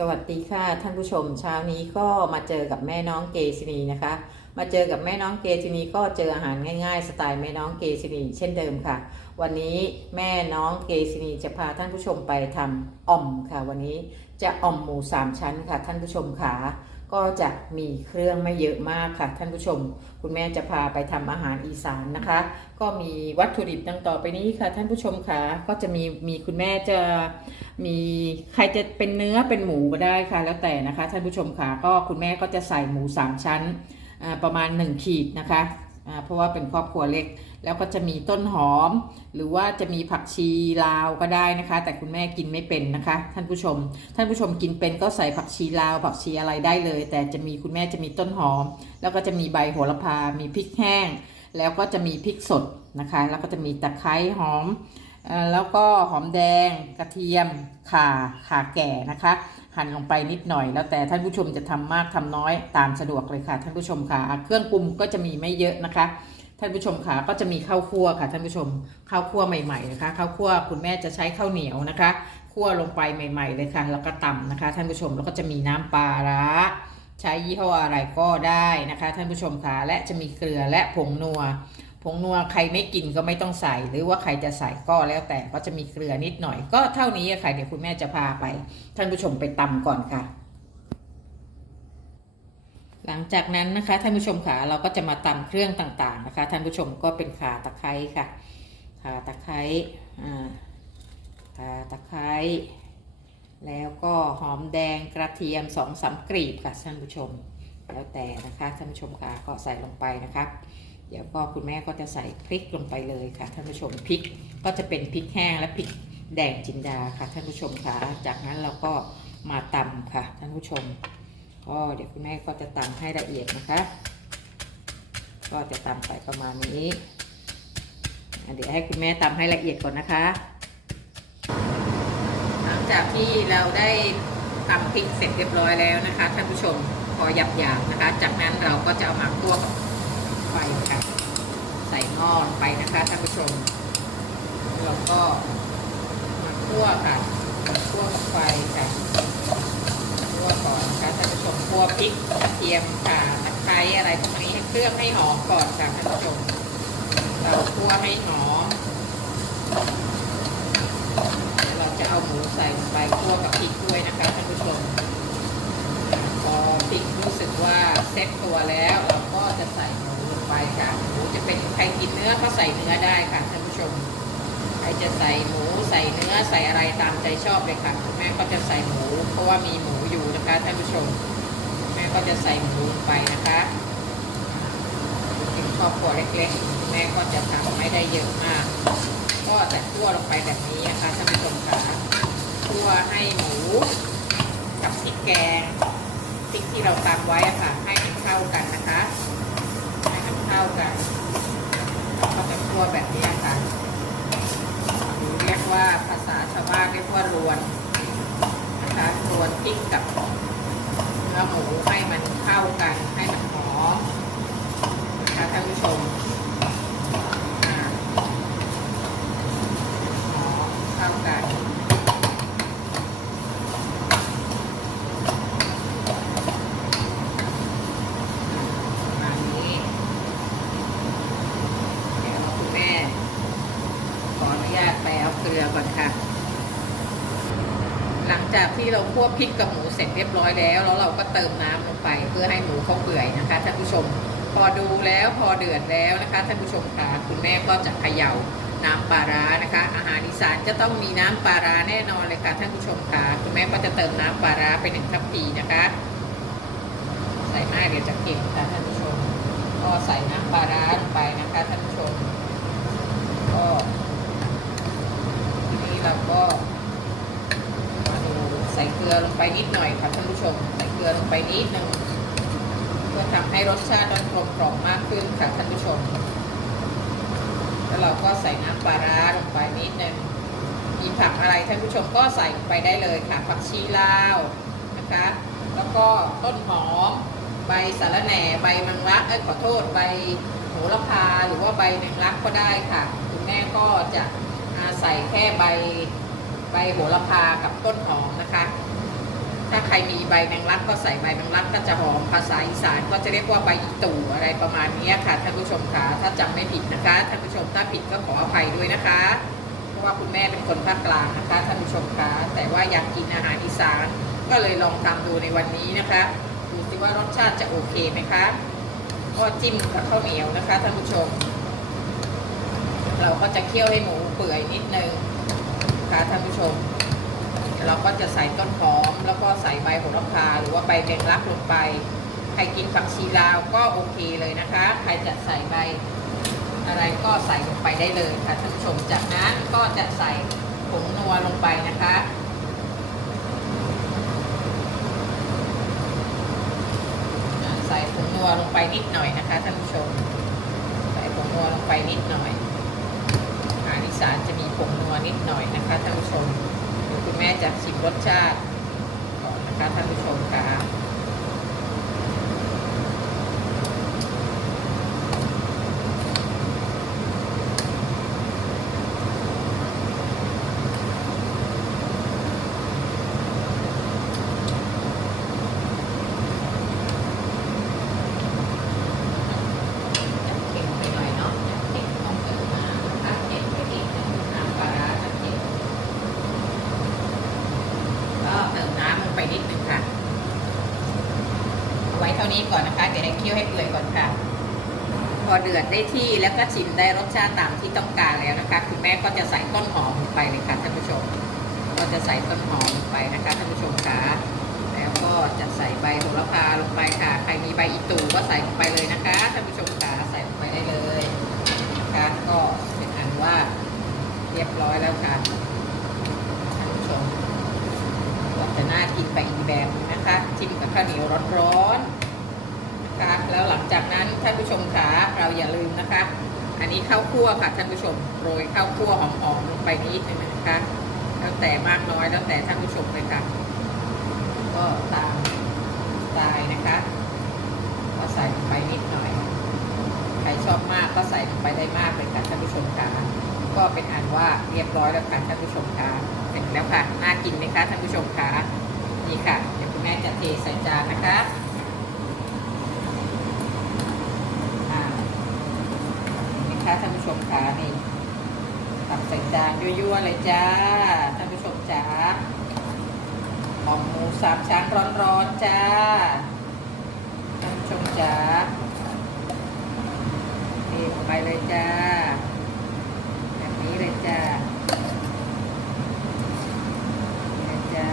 สวัสดีค่ะท่านผู้ชมเช้านี้ก็มาเจอกับแม่น้องเกซินีนะคะ มาเจอกับแม่น้องเกซินีก็เจออาหารง่ายๆ สไตล์แม่น้องเกซินีเช่นเดิมค่ะ วันนี้แม่น้องเกซินีจะพาท่านผู้ชมไปทำอ่อมค่ะ วันนี้จะอ่อมหมูสามชั้นค่ะ ท่านผู้ชมค่ะ ก็จะมีเครื่องไม่เยอะมากค่ะท่านผู้ชม คุณแม่จะพาไปทำอาหารอีสานนะคะ ก็มีวัตถุดิบดังต่อไปนี้ค่ะ ท่านผู้ชมค่ะ ก็จะมีมีคุณแม่จะมีใครจะเป็นเนื้อเป็นหมูก็ได้ค่ะ แล้วแต่นะคะ ท่านผู้ชมค่ะ ก็คุณแม่ก็จะใส่หมูสามชั้นประมาณ 1 ขีดนะคะเพราะว่าเป็นครอบครัวเล็ก แล้วก็จะมีต้นหอม หรือว่าจะมีผักชีลาวก็ได้นะคะ แต่คุณแม่กินไม่เป็นนะคะ ท่านผู้ชม ท่านผู้ชมกินเป็นก็ใส่ผักชีลาว ผักชีอะไรได้เลย แต่จะมีคุณแม่จะมีต้นหอม แล้วก็จะมีใบโหระพา มีพริกแห้ง แล้วก็จะมีพริกสดนะคะ แล้วก็จะมีตะไคร้หอมแล้วก็หอมแดงกระเทียมข่าข่าแก่นะคะ หั่นลงไปนิดหน่อย แล้วแต่ท่านผู้ชมจะทำมากทำน้อยตามสะดวกเลยค่ะ ท่านผู้ชมค่ะ เครื่องปรุงก็จะมีไม่เยอะนะคะ ท่านผู้ชมค่ะก็จะมีข้าวคั่วค่ะท่านผู้ชมข้าวคั่วใหม่ๆนะคะข้าวคั่วคุณแม่จะใช้ข้าวเหนียวนะคะคั่วลงไปใหม่ ๆ เลยค่ะ แล้วก็ตำนะคะ ท่านผู้ชมแล้วก็จะมีน้ำปลาร้าใช้ยี่ห้ออะไรก็ได้นะคะ ท่านผู้ชมค่ะและจะมีเกลือและผงนัวผงนัวใครไม่กินก็ไม่ต้องใส่ หรือว่าใครจะใส่ก็แล้วแต่ก็จะมีเกลือนิดหน่อย ก็เท่านี้ค่ะเดี๋ยวคุณแม่จะพาไป ท่านผู้ชมไปตำก่อนค่ะ หลังจากนั้นนะคะท่านผู้ชมค่ะเราก็จะมาตำเครื่องต่างๆนะคะ ท่านผู้ชมก็เป็นข่าตะไคร้ค่ะข่าตะไคร้ข่าตะไคร้แล้วก็หอมแดงกระเทียมสองสามกรีบค่ะท่านผู้ชม แล้วแต่นะคะท่านผู้ชมค่ะก็ใส่ลงไปนะคะเดี๋ยวก็คุณแม่ก็จะใส่พริกลงไปเลยค่ะท่านผู้ชมพริกก็จะเป็นพริกแห้งและพริกแดงจินดาค่ะท่านผู้ชมค่ะ จากนั้นเราก็มาตำค่ะท่านผู้ชม ก็เดี๋ยวคุณแม่ก็จะตำให้ละเอียดนะคะ ก็จะตำไปประมาณนี้ เดี๋ยวให้คุณแม่ตำให้ละเอียดก่อนนะคะ หลังจากที่เราได้ตำพริกเสร็จเรียบร้อยแล้วนะคะท่านผู้ชมพอหยาบๆนะคะ จากนั้นเราก็จะเอามาคั่วกับไฟค่ะ ใส่หม้อลงไปนะคะท่านผู้ชมเราก็มาคั่วค่ะคั่วกับไฟค่ะ วก่อนนะคะท่านผู้ชมคั่วพริกกระเทียมข่าตะไคร้อะไรพวกนี้ให้เครื่องให้หอมก่อนค่ะท่านผู้ชมเราคั่วให้หอมแล้วเราจะเอาหมูใส่ลงไปคั่วกับพริกด้วยนะคะท่านผู้ชมพอพริกรู้สึกว่าเซ็ตตัวแล้ว เราก็จะใส่หมูลงไปค่ะหมูจะเป็นใครกินเนื้อก็ใส่เนื้อได้ค่ะท่านผู้ชม ใคร จะใส่หมูใส่เนื้อใส่อะไรตามใจชอบเลยค่ะคุณแม่ก็จะใส่หมู เพราะว่ามีหมูอยู่นะคะท่านผู้ชม แม่ก็จะใส่หมูไปนะคะเป็นครอบครัวเล็กๆ แม่ก็จะทำไม่ได้เยอะมาก ก็แต่คั่วลงไปแบบนี้นะคะท่านผู้ชมค่ะคั่วให้หมูกับพริกแกงพริกที่เราตำไว้อะค่ะ ให้มันเข้ากันนะคะ ให้มันเข้ากันก็จะคั่วแบบนี้ค่ะ หรือเรียกว่าภาษาชาวบ้านเรียกว่ารวนนะคะรวนพริกกับเนื้อหมูให้มันเข้ากัน ให้มันหอมนะคะท่านผู้ชมอ่าหอมเข้ากันประมาณนี้เดี๋ยวคุณแม่ ขออนุญาตไปเอาเกลือก่อนค่ะ หลังจากที่ เราคั่วพริกกับหมูเสร็จเรียบร้อยแล้ว แล้วเราก็เติมน้ำลงไป เพื่อให้หมูเขาเปื่อยนะคะท่านผู้ชม พอดูแล้วพอเดือดแล้วนะคะท่านผู้ชมค่ะคุณแม่ก็จะเขย่าน้ำปลาร้านะคะ อาหารอีสานจะต้องมีน้ำปลาร้าแน่นอนเลยค่ะท่านผู้ชมค่ะคุณแม่ก็จะเติมน้ำปลาร้าไปหนึ่งทัพพีนะคะ ใส่มากเดี๋ยวจะเค็มค่ะท่านผู้ชม ก็ใส่น้ำปลาร้าลงไปนะคะท่านผู้ชม ก็ทีนี้เราก็มาดูใส่เก ลือลงไปนิดหน่อยค่ะท่านผู้ชม ใส่เกลือลงไปนิดนึงเพื่อทำให้รสชาติมันกลมกล่อมมากขึ้นค่ะท่านผู้ชม แล้วเราก็ใส่น้ำปลาร้าลงไปนิดนึงมีผักอะไรท่านผู้ชมก็ใส่ไปได้เลยค่ะผักชีลาวนะคะ แล้วก็ต้นหอม ใบสะระแหน่ ใบมังลักเอ้ยขอโทษใบโหระพาหรือว่าใบแมงลักก็ได้ค่ะคุณแม่ก็จะใส่แค่ใบใบโหระพากับต้นหอมนะคะ ใครมีใบแมงลักก็ใส่ใบแมงลักก็จะหอมภาษาอีสานก็จะเรียกว่าใบอีตู่อะไรประมาณนี้ค่ะท่านผู้ชมคะถ้าจำไม่ผิดนะคะท่านผู้ชมถ้าผิดก็ขออภัยด้วยนะคะ เพราะว่าคุณแม่เป็นคนภาคกลางนะคะท่านผู้ชมคะแต่ว่าอยากกินอาหารอีสานก็เลยลองทำดูในวันนี้นะคะดูสิว่ารสชาติจะโอเคไหมคะก็จิ้มกับข้าวเหนียวนะคะท่านผู้ชม เราก็จะเคี่ยวให้หมูเปื่อยนิดนึงนะคะท่านผู้ชม เราก็จะใส่ต้นหอม แล้วก็ใส่ใบโหระพาหรือว่าใบแมงลักลงไป ใครกินผักชีลาวก็โอเคเลยนะคะ ใครจะใส่ใบอะไรก็ใส่ลงไปได้เลยค่ะท่านผู้ชม จากนั้นก็จะใส่ผงนัวลงไปนะคะใส่ผงนัวลงไปนิดหน่อยนะคะท่านผู้ชม ใส่ผงนัวลงไปนิดหน่อยอาหารอีสานจะมีผงนัวนิดหน่อยนะคะท่านผู้ชม แม่จะชิมรสชาติก่อนนะคะท่านผู้ชมค่ะจะเค็มไปหน่อยเนาะจะเค็มต้องเติมน้ำนะคะเค็มไปนิดนึงน้ำปลาร้าจะเค็ม ก็เติมน้ำลงไปนิดนึงค่ะเอาไว้เท่านี้ก่อนนะคะ เดี๋ยว ให้เคี่ยวให้เปื่อยก่อนค่ะ พอเดือดได้ที่แล้วก็ชิมได้รสชาติตามที่ต้องการแล้วนะคะคุณแม่ก็จะใส่ต้นหอมลงไปเลยค่ะท่านผู้ชม ก็จะใส่ต้นหอมลงไปนะคะท่านผู้ชมค่ะแล้วก็จะใส่ใบโหระพาลงไปค่ะ ใครมีใบอีตูก็ใส่ลงไปเลยนะคะท่านผู้ชมค่ะใส่ลงไปได้เลยนะคะก็เป็นอันว่าเรียบร้อยแล้วค่ะท่านผู้ชมก็จะน่ากินไปอีกแบบนึงนะคะจิ้มกับข้าวเหนียวร้อนๆ นะคะแล้วหลังจากนั้นท่านผู้ชมขาเราอย่าลืมนะคะ อันนี้ข้าวคั่วค่ะท่านผู้ชมโรยข้าวคั่วหอมๆลงไปนิดนึงนะคะ แล้วแต่มากน้อยแล้วแต่ท่านผู้ชมเลยค่ะ ก็ตามสไตล์นะคะก็ใส่ลงไปนิดหน่อย ใครชอบมากก็ใส่ลงไปได้มากเลยค่ะท่านผู้ชมค่ะก็เป็นอันว่าเรียบร้อยแล้วค่ะท่านผู้ชมค่ะเสร็จแล้วค่ะน่ากินไหมคะท่านผู้ชมค่ะนี่ค่ะเดี๋ยวคุณแม่จะเทใส่จานนะคะอ่าเห็ นไหมคะท่านผู้ชมค่ะนี่ตักใส่จานยั่วๆเลยจ้าท่านผู้ชมจ๋าหอมหมูสามชั้นร้อนๆจ้าท่านผู้ชมจ๋านี่ลงไปเลยจ้า แบบนี้เลยจ้านี่เลยจ้า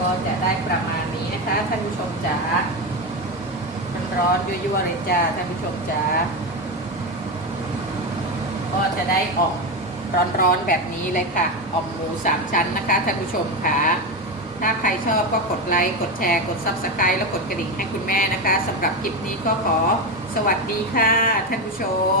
ก็จะได้ประมาณนี้นะคะท่านผู้ชมจ๋า ร้อนยั่วๆเลยจ้าท่านผู้ชมจ๋าก็จะได้ออกร้อนๆแบบนี้เลยค่ะออมหมูสามชั้นนะคะท่านผู้ชมค่ะถ้าใครชอบก็กดไลค์กดแชร์กด Subscribe แล้วกดกระดิ่งให้คุณแม่นะคะสำหรับคลิปนี้ก็ขอสวัสดีค่ะท่านผู้ชม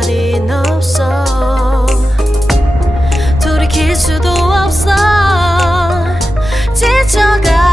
없어. 지쳐가